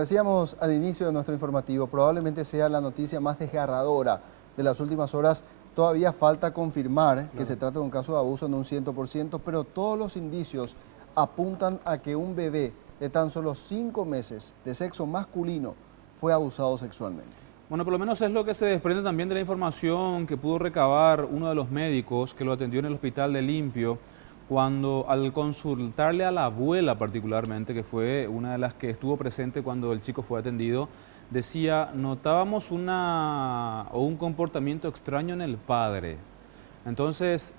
decíamos al inicio de nuestro informativo, probablemente sea la noticia más desgarradora de las últimas horas. Todavía falta confirmar que se trata de un caso de abuso en un 100%, pero todos los indicios apuntan a que un bebé de tan solo 5 meses de sexo masculino fue abusado sexualmente. Bueno, por lo menos es lo que se desprende también de la información que pudo recabar uno de los médicos que lo atendió en el hospital de Limpio, cuando al consultarle a la abuela particularmente, que fue una de las que estuvo presente cuando el chico fue atendido, decía, notábamos un comportamiento extraño en el padre. Entonces,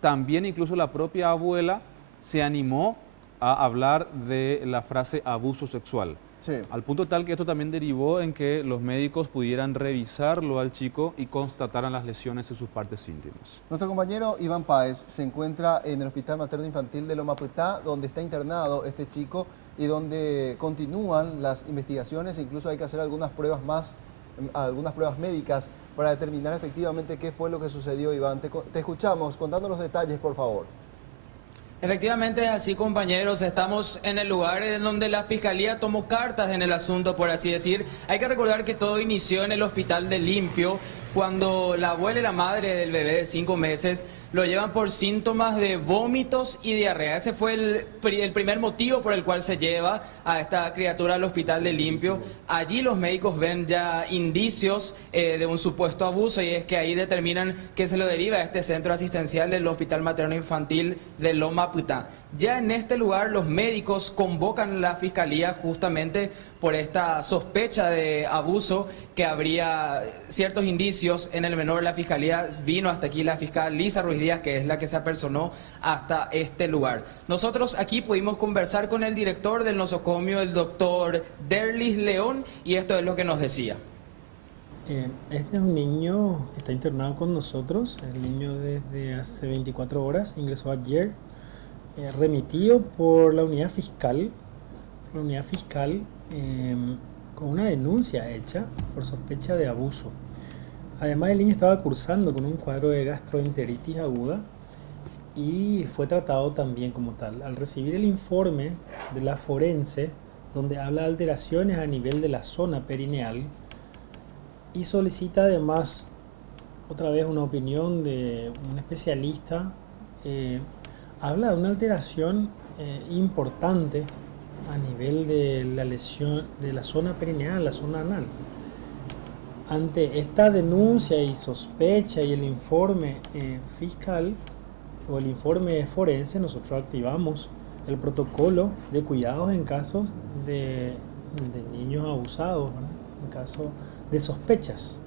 también incluso la propia abuela se animó a hablar de la frase abuso sexual. Sí. Al punto tal que esto también derivó en que los médicos pudieran revisarlo al chico y constataran las lesiones en sus partes íntimas. Nuestro compañero Iván Páez se encuentra en el Hospital Materno Infantil de Loma Prietá, donde está internado este chico y donde continúan las investigaciones. Incluso hay que hacer algunas pruebas médicas para determinar efectivamente qué fue lo que sucedió. Iván, te escuchamos, contando los detalles, por favor. Efectivamente, así compañeros, estamos en el lugar en donde la Fiscalía tomó cartas en el asunto, por así decir. Hay que recordar que todo inició en el hospital de Limpio, cuando la abuela y la madre del bebé de 5 meses lo llevan por síntomas de vómitos y diarrea. Ese fue el primer motivo por el cual se lleva a esta criatura al hospital de Limpio. Allí los médicos ven ya indicios de un supuesto abuso, y es que ahí determinan que se lo deriva a este centro asistencial del Hospital Materno Infantil de Loma Prietá. Ya en este lugar los médicos convocan a la Fiscalía justamente por esta sospecha de abuso, que habría ciertos indicios en el menor. La Fiscalía vino hasta aquí, la fiscal Lisa Ruiz Díaz, que es la que se apersonó hasta este lugar. Nosotros aquí pudimos conversar con el director del nosocomio, el doctor Derlis León, y esto es lo que nos decía. Este es un niño que está internado con nosotros. El niño desde hace 24 horas ingresó ayer, remitido por la unidad fiscal, con una denuncia hecha por sospecha de abuso. Además, el niño estaba cursando con un cuadro de gastroenteritis aguda y fue tratado también como tal. Al recibir el informe de la forense, donde habla de alteraciones a nivel de la zona perineal, y solicita además otra vez una opinión de un especialista, habla de una alteración importante a nivel de la lesión de la zona perineal, la zona anal. Ante esta denuncia y sospecha y el informe fiscal o el informe forense, nosotros activamos el protocolo de cuidados en casos de niños abusados, ¿verdad? En caso de sospechas,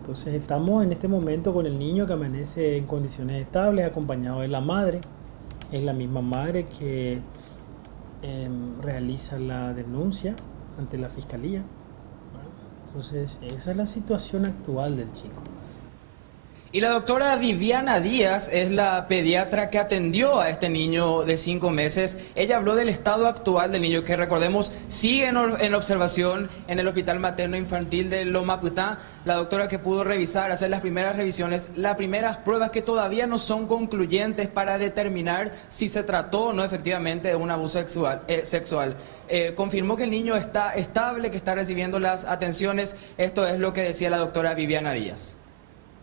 Entonces estamos en este momento con el niño que amanece en condiciones estables, acompañado de la madre. Es la misma madre que realiza la denuncia ante la Fiscalía. Entonces esa es la situación actual del chico. Y la doctora Viviana Díaz es la pediatra que atendió a este niño de 5 meses. Ella habló del estado actual del niño, que recordemos sigue en observación en el Hospital Materno Infantil de Loma Prietá. La doctora que pudo revisar, hacer las primeras revisiones, las primeras pruebas que todavía no son concluyentes para determinar si se trató o no efectivamente de un abuso sexual. Confirmó que el niño está estable, que está recibiendo las atenciones. Esto es lo que decía la doctora Viviana Díaz.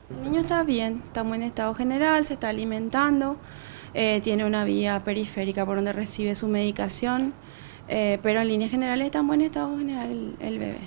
El niño está bien, está en buen estado general, se está alimentando, tiene una vía periférica por donde recibe su medicación, pero en líneas generales está en buen estado general el bebé.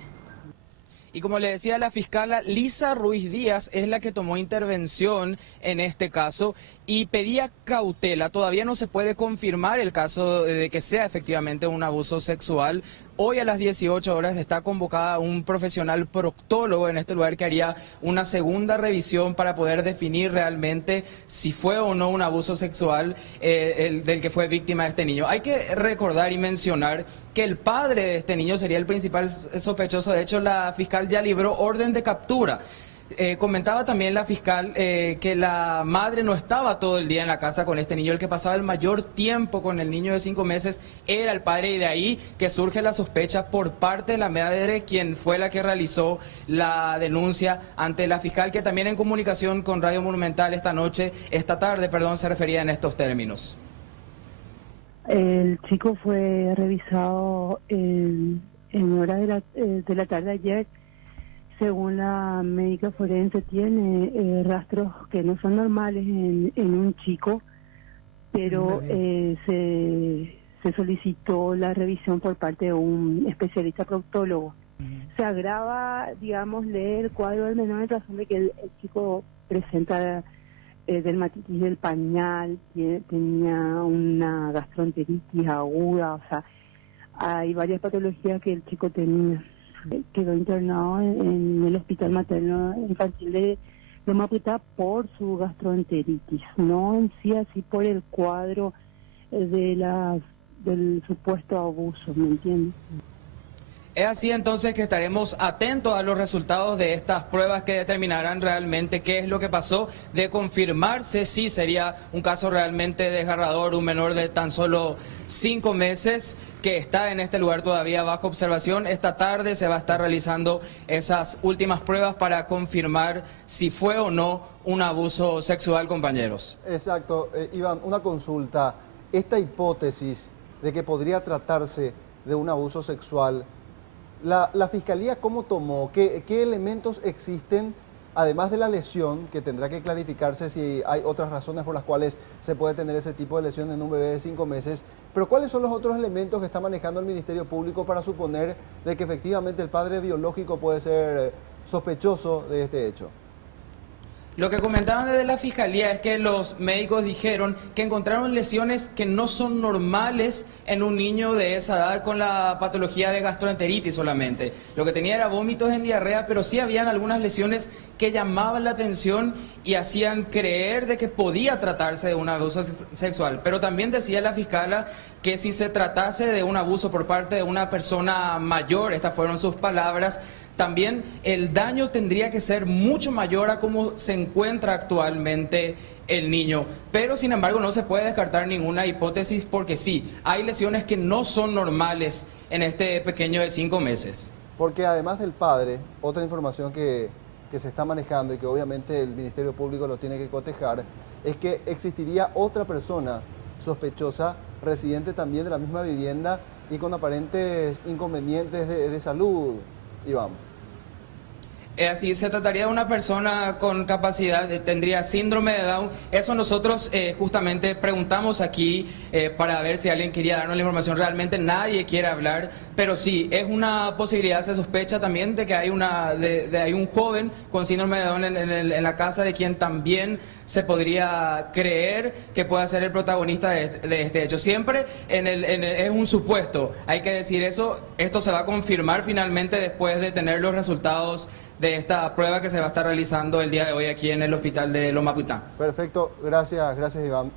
Y como le decía, la fiscal Lisa Ruiz Díaz es la que tomó intervención en este caso y pedía cautela. Todavía no se puede confirmar el caso de que sea efectivamente un abuso sexual. Hoy a las 18 horas está convocada un profesional proctólogo en este lugar que haría una segunda revisión para poder definir realmente si fue o no un abuso sexual del que fue víctima de este niño. Hay que recordar y mencionar que el padre de este niño sería el principal sospechoso. De hecho, la fiscal ya libró orden de captura. Comentaba también la fiscal que la madre no estaba todo el día en la casa con este niño. El que pasaba el mayor tiempo con el niño de 5 meses era el padre, y de ahí que surge la sospecha por parte de la madre, quien fue la que realizó la denuncia ante la fiscal, que también en comunicación con Radio Monumental esta tarde, se refería en estos términos. El chico fue revisado en horas de la tarde ayer. Según la médica forense, tiene rastros que no son normales en un chico, pero se solicitó la revisión por parte de un especialista proctólogo. Se agrava, digámosle, el cuadro del menor en razón de que el chico presenta dermatitis del pañal, tenía una gastroenteritis aguda, o sea, hay varias patologías que el chico tenía. Quedó internado en el Hospital Materno Infantil de Loma Prieta por su gastroenteritis, no en sí así por el cuadro del supuesto abuso, ¿me entiendes? Es así entonces que estaremos atentos a los resultados de estas pruebas que determinarán realmente qué es lo que pasó. De confirmarse, sí sería un caso realmente desgarrador, un menor de tan solo 5 meses que está en este lugar todavía bajo observación. Esta tarde se va a estar realizando esas últimas pruebas para confirmar si fue o no un abuso sexual, compañeros. Exacto. Iván, una consulta. Esta hipótesis de que podría tratarse de un abuso sexual, ¿La Fiscalía cómo tomó? ¿Qué elementos existen, además de la lesión, que tendrá que clarificarse si hay otras razones por las cuales se puede tener ese tipo de lesión en un bebé de 5 meses? Pero ¿cuáles son los otros elementos que está manejando el Ministerio Público para suponer de que efectivamente el padre biológico puede ser sospechoso de este hecho? Lo que comentaban desde la Fiscalía es que los médicos dijeron que encontraron lesiones que no son normales en un niño de esa edad con la patología de gastroenteritis solamente. Lo que tenía era vómitos en diarrea, pero sí habían algunas lesiones que llamaban la atención y hacían creer de que podía tratarse de un abuso sexual. Pero también decía la fiscala que si se tratase de un abuso por parte de una persona mayor, estas fueron sus palabras, también el daño tendría que ser mucho mayor a cómo se encuentra actualmente el niño. Pero sin embargo no se puede descartar ninguna hipótesis porque sí, hay lesiones que no son normales en este pequeño de 5 meses. Porque además del padre, otra información que se está manejando y que obviamente el Ministerio Público lo tiene que cotejar, es que existiría otra persona sospechosa, residente también de la misma vivienda y con aparentes inconvenientes de salud, Iván. Así se trataría de una persona con capacidad, tendría síndrome de Down. Eso nosotros justamente preguntamos aquí para ver si alguien quería darnos la información. Realmente nadie quiere hablar, pero sí, es una posibilidad, se sospecha también de que hay hay un joven con síndrome de Down en la casa de quien también se podría creer que pueda ser el protagonista de este hecho. Siempre es un supuesto, hay que decir eso. Esto se va a confirmar finalmente después de tener los resultados de esta prueba que se va a estar realizando el día de hoy aquí en el hospital de Loma Prieta. Perfecto, gracias Iván.